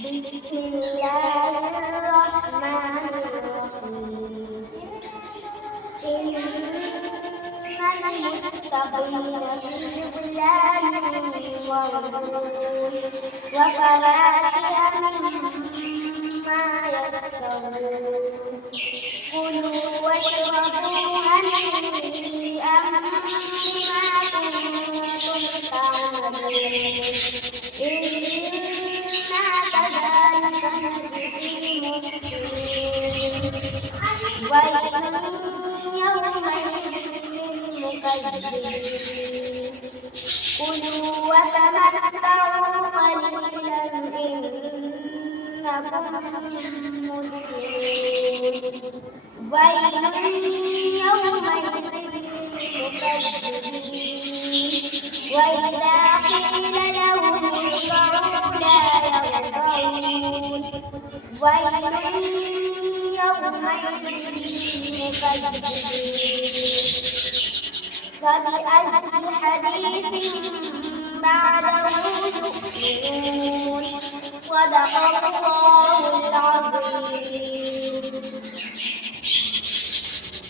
بسم الله الرحمن الرحيم إن المتقين في ظلال وعيون وفواكه مما يشتهون كلوا واشربوا هنيئا بما كنتم تعملون إنا كذلك نجزي المحسنين ويل يومئذ للمكذبين كلوا وتمتعوا قليلا إنكم مجرمون ويل يومئذ للمكذبين وإذا قيل لهم اركعوا لا يركعون ويل يومئذ للمكذبين فبأي حديث بعده يؤمنون صدق الله العظيم.